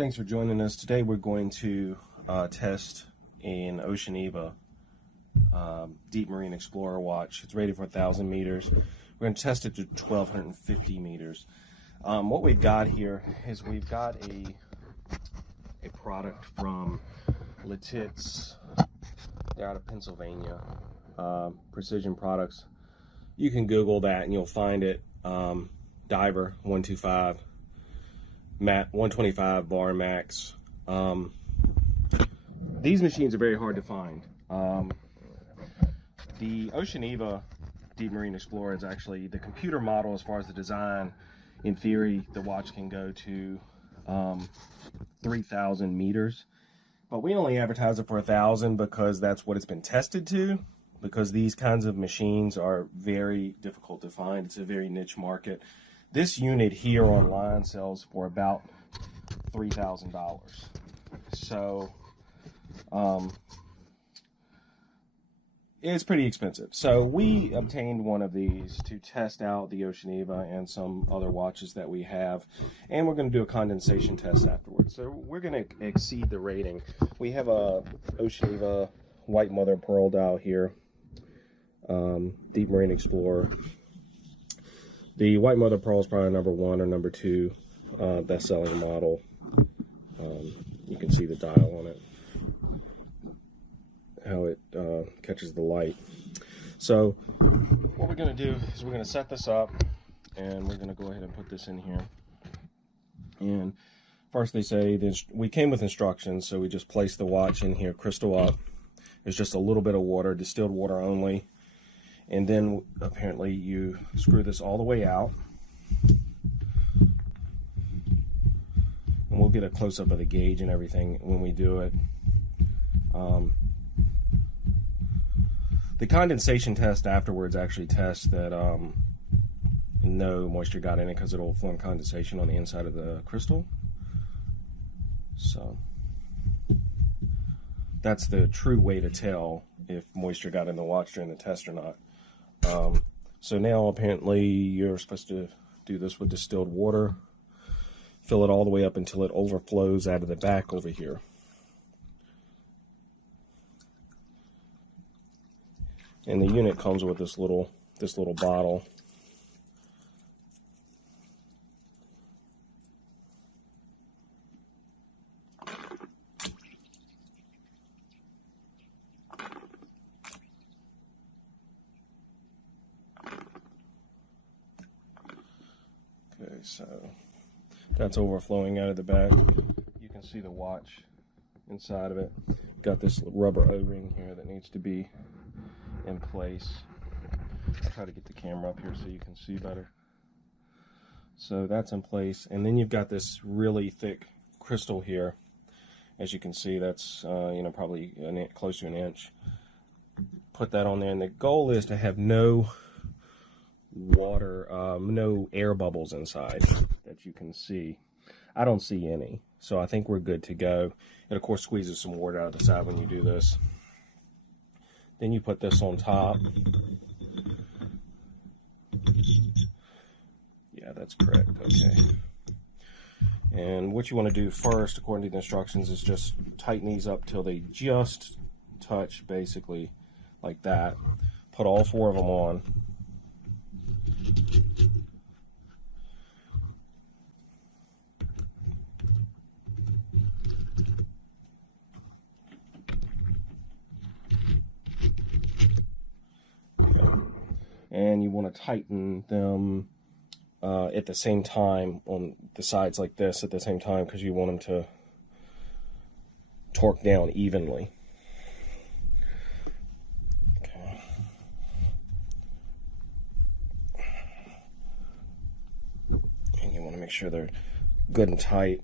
Thanks for joining us. Today we're going to test an Oceaneva Deep Marine Explorer watch. It's rated for 1,000 meters. We're going to test it to 1,250 meters. What we've got here is we've got a product from Lititz. They're out of Pennsylvania. Precision Products. You can Google that and you'll find it. Diver 125. 125 bar max. These machines are very hard to find. The Oceaneva Deep Marine Explorer is actually the computer model as far as the design. In theory, the watch can go to 3,000 meters, but we only advertise it for 1,000 because that's what it's been tested to, because these kinds of machines are very difficult to find. It's a very niche market. This unit here online sells for about $3,000. So it's pretty expensive. So we obtained one of these to test out the Oceaneva and some other watches that we have, and we're going to do a condensation test afterwards. So we're going to exceed the rating. We have a Oceaneva white mother of pearl dial here, Deep Marine Explorer. The white mother of pearl is probably number 1 or number 2 best-selling model. You can see the dial on it, how it catches the light. So what we're going to do is we're going to set this up, and we're going to go ahead and put this in here. And first they say we came with instructions, so we just place the watch in here, crystal up. There's just a little bit of water, distilled water only. And then apparently you screw this all the way out. And we'll get a close-up of the gauge and everything when we do it. The condensation test afterwards actually tests that no moisture got in it, because it'll form condensation on the inside of the crystal. So that's the true way to tell if moisture got in the watch during the test or not. So now apparently you're supposed to do this with distilled water, fill it all the way up until it overflows out of the back over here. And the unit comes with this little bottle. Okay, so that's overflowing out of the back. You can see the watch inside of it. Got this rubber O-ring here that needs to be in place. I'll try to get the camera up here so you can see better. So that's in place, and then you've got this really thick crystal here. As you can see, that's probably close to an inch. Put that on there, and the goal is to have no water, no air bubbles inside that you can see. I don't see any, so I think we're good to go. It of course squeezes some water out of the side when you do this. Then you put this on top. Yeah, that's correct. Okay. And what you want to do first, according to the instructions, is just tighten these up till they just touch, basically like that. Put all 4 of them on. And you want to tighten them at the same time on the sides like this at the same time, because you want them to torque down evenly. Okay. And you want to make sure they're good and tight,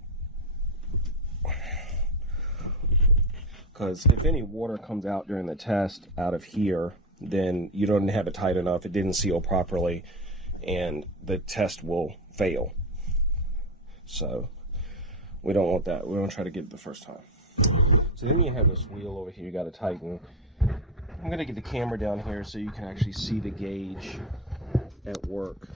because if any water comes out during the test out of here, then you don't have it tight enough, it didn't seal properly, and the test will fail. So we don't want that. We want to try to get it the first time. So then you have this wheel over here you got to tighten. I'm going to get the camera down here so you can actually see the gauge at work.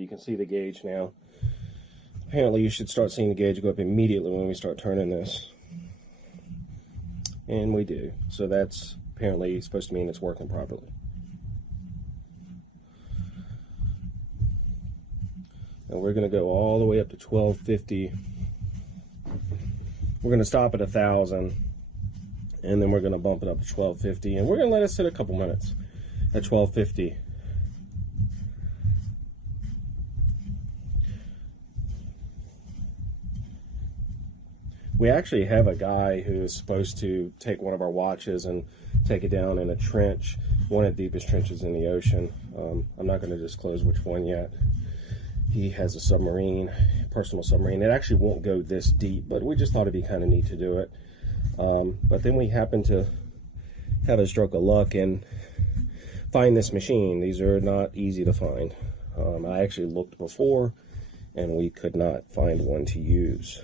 you can see the gauge now. Apparently you should start seeing the gauge go up immediately when we start turning this. And we do. So that's apparently supposed to mean it's working properly. And we're going to go all the way up to 1250. We're going to stop at 1,000. And then we're going to bump it up to 1250. And we're going to let it sit a couple minutes at 1250. We actually have a guy who is supposed to take one of our watches and take it down in a trench, one of the deepest trenches in the ocean. I'm not going to disclose which one yet. He has a submarine, personal submarine. It actually won't go this deep, but we just thought it'd be kind of neat to do it. But then we happened to have a stroke of luck and find this machine. These are not easy to find. I actually looked before, and we could not find one to use.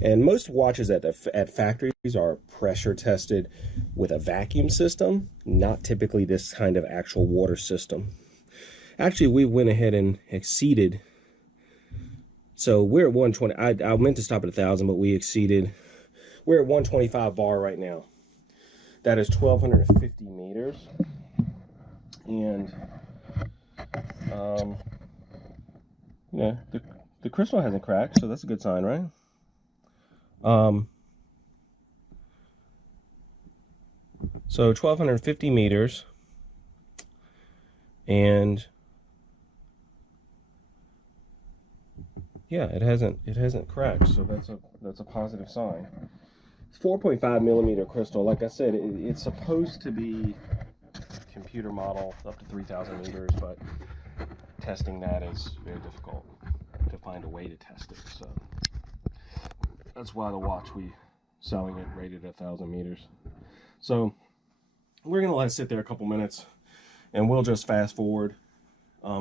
And most watches at factories are pressure tested with a vacuum system, not typically this kind of actual water system. Actually, we went ahead and exceeded. So we're at 120. I meant to stop at 1,000, but we exceeded. We're at 125 bar right now. That is 1,250 meters. And, yeah, the crystal hasn't cracked, so that's a good sign, right? So 1,250 meters, and yeah, it hasn't cracked, so that's a positive sign. It's 4.5 millimeter crystal. Like I said, it's supposed to be computer model up to 3,000 meters, but testing that is very difficult to find a way to test it. So that's why the watch we selling it rated at 1,000 meters. So we're gonna let it sit there a couple minutes, and we'll just fast forward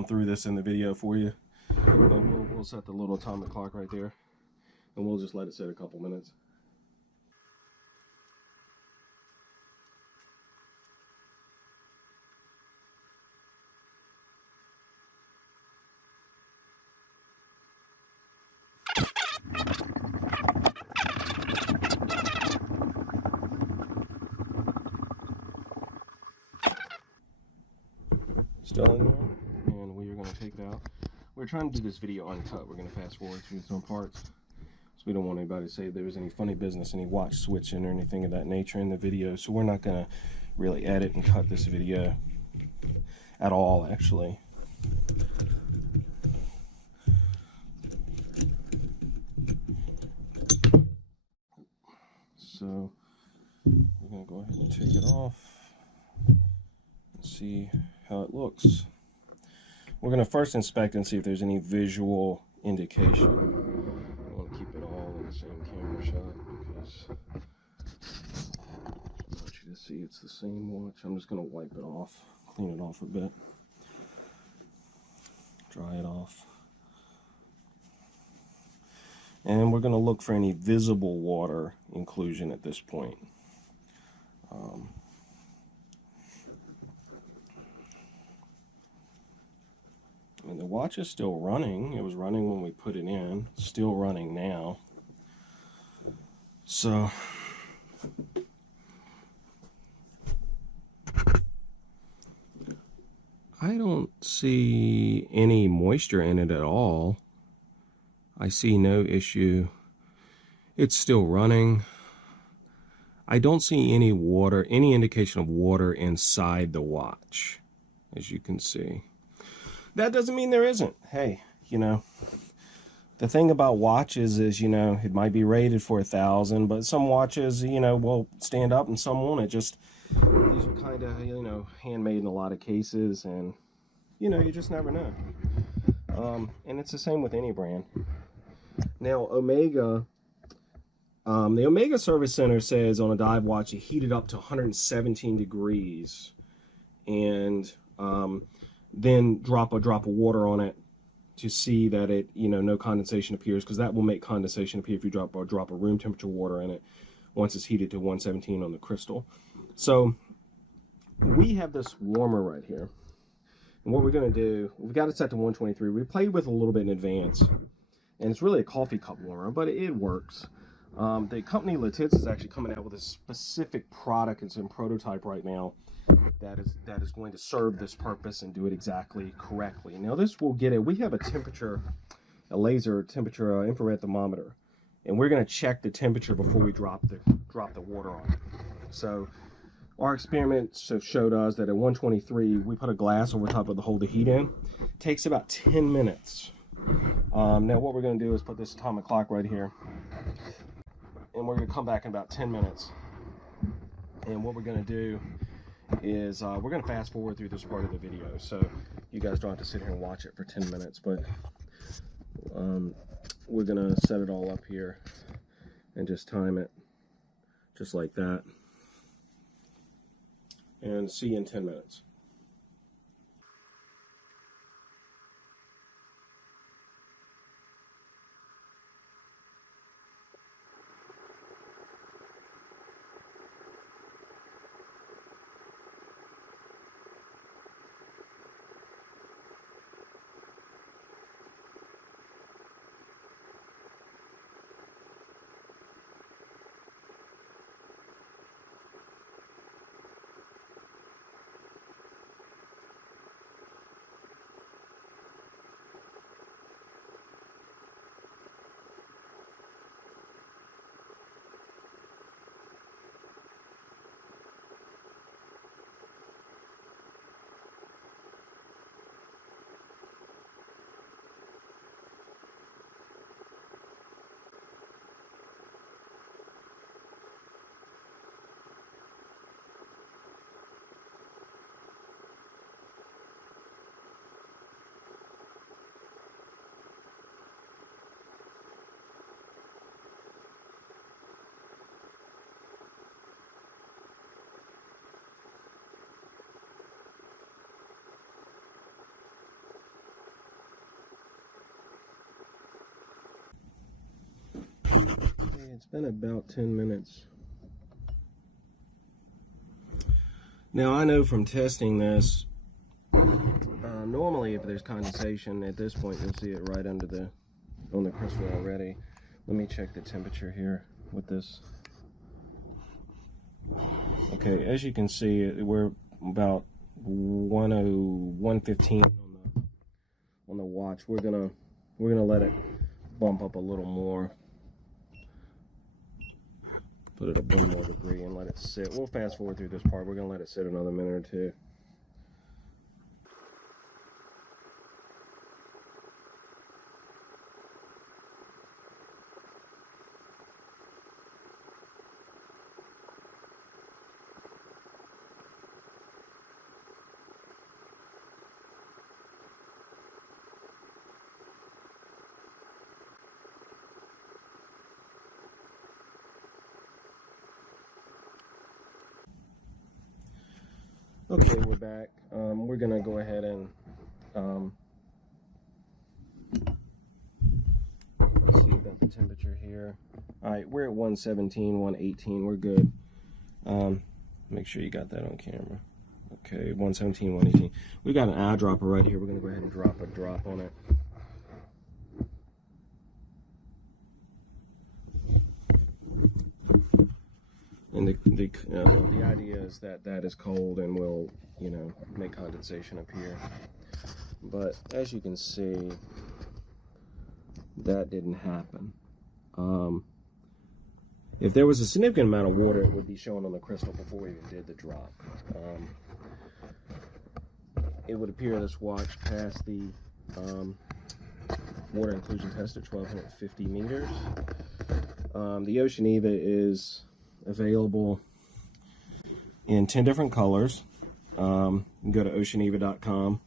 through this in the video for you. But we'll set the little atomic clock right there, and we'll just let it sit a couple minutes. Still in there, and we are going to take it out. We're trying to do this video uncut. We're going to fast forward through some parts, so we don't want anybody to say there was any funny business, any watch switching or anything of that nature in the video. So we're not going to really edit and cut this video at all, actually. So we're going to go ahead and take it off and see how it looks. We're going to first inspect and see if there's any visual indication. I want to keep it all in the same camera shot because I want you to see it's the same watch. I'm just going to wipe it off, clean it off a bit, dry it off. And we're going to look for any visible water inclusion at this point. I mean, the watch is still running. It was running when we put it in. It's still running now. So I don't see any moisture in it at all. I see no issue. It's still running. I don't see any water, any indication of water inside the watch, as you can see. That doesn't mean there isn't. Hey, you know, the thing about watches is, you know, it might be rated for 1,000, but some watches, you know, will stand up and some won't. It just, these are kind of, you know, handmade in a lot of cases, and, you know, you just never know. And it's the same with any brand. Now, Omega, the Omega Service Center says on a dive watch you heat it up to 117 degrees and then drop a drop of water on it to see that it, you know, no condensation appears, because that will make condensation appear if you drop a room temperature water in it once it's heated to 117 on the crystal. So we have this warmer right here. And what we're going to do, we've got it set to 123. We played with it a little bit in advance, and it's really a coffee cup warmer, but it works. The company Lititz is actually coming out with a specific product. It's in prototype right now that is going to serve this purpose and do it exactly correctly. Now this will get it. We have a laser temperature infrared thermometer, and we're going to check the temperature before we drop the water on it. So our experiments have showed us that at 123, we put a glass over top of to hold the heat in. It takes about 10 minutes. Now what we're going to do is put this atomic clock right here, and we're going to come back in about 10 minutes. And what we're going to do is we're going to fast forward through this part of the video, so you guys don't have to sit here and watch it for 10 minutes, but we're going to set it all up here and just time it just like that, and see you in 10 minutes. It's been about 10 minutes. Now I know from testing this, normally if there's condensation at this point, you'll see it right on the crystal already. Let me check the temperature here with this. Okay, as you can see, we're about 1:15 on the watch. We're gonna let it bump up a little more. Put it up 1 more degree and let it sit. We'll fast forward through this part. We're going to let it sit another minute or two. Okay, we're back. We're gonna go ahead and see about the temperature here. All right, we're at 117, 118. We're good. Make sure you got that on camera. Okay, 117, 118. We got an eyedropper right here. We're gonna go ahead and drop a drop on it. And the idea is that is cold and will, you know, make condensation appear. But as you can see, that didn't happen. If there was a significant amount of water, it would be shown on the crystal before we even did the drop. It would appear this watch passed the water inclusion test at 1,250 meters. The Oceaneva is available in 10 different colors. You can go to Oceaneva.com.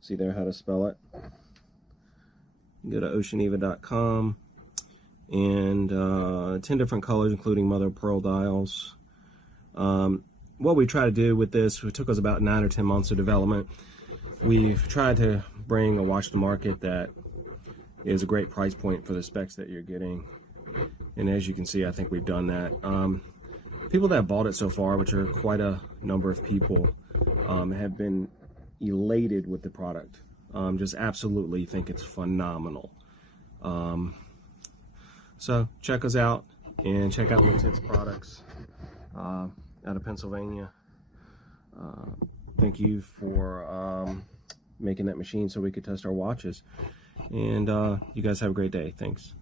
See there how to spell it. You go to Oceaneva.com, and 10 different colors, including mother of pearl dials. What we try to do with this, it took us about 9 or 10 months of development. We've tried to bring a watch to market that is a great price point for the specs that you're getting. And as you can see, I think we've done that. People that have bought it so far, which are quite a number of people, have been, elated with the product. Just absolutely think it's phenomenal. So check us out and check out Lititz products out of Pennsylvania. Thank you for making that machine so we could test our watches. And you guys have a great day. Thanks.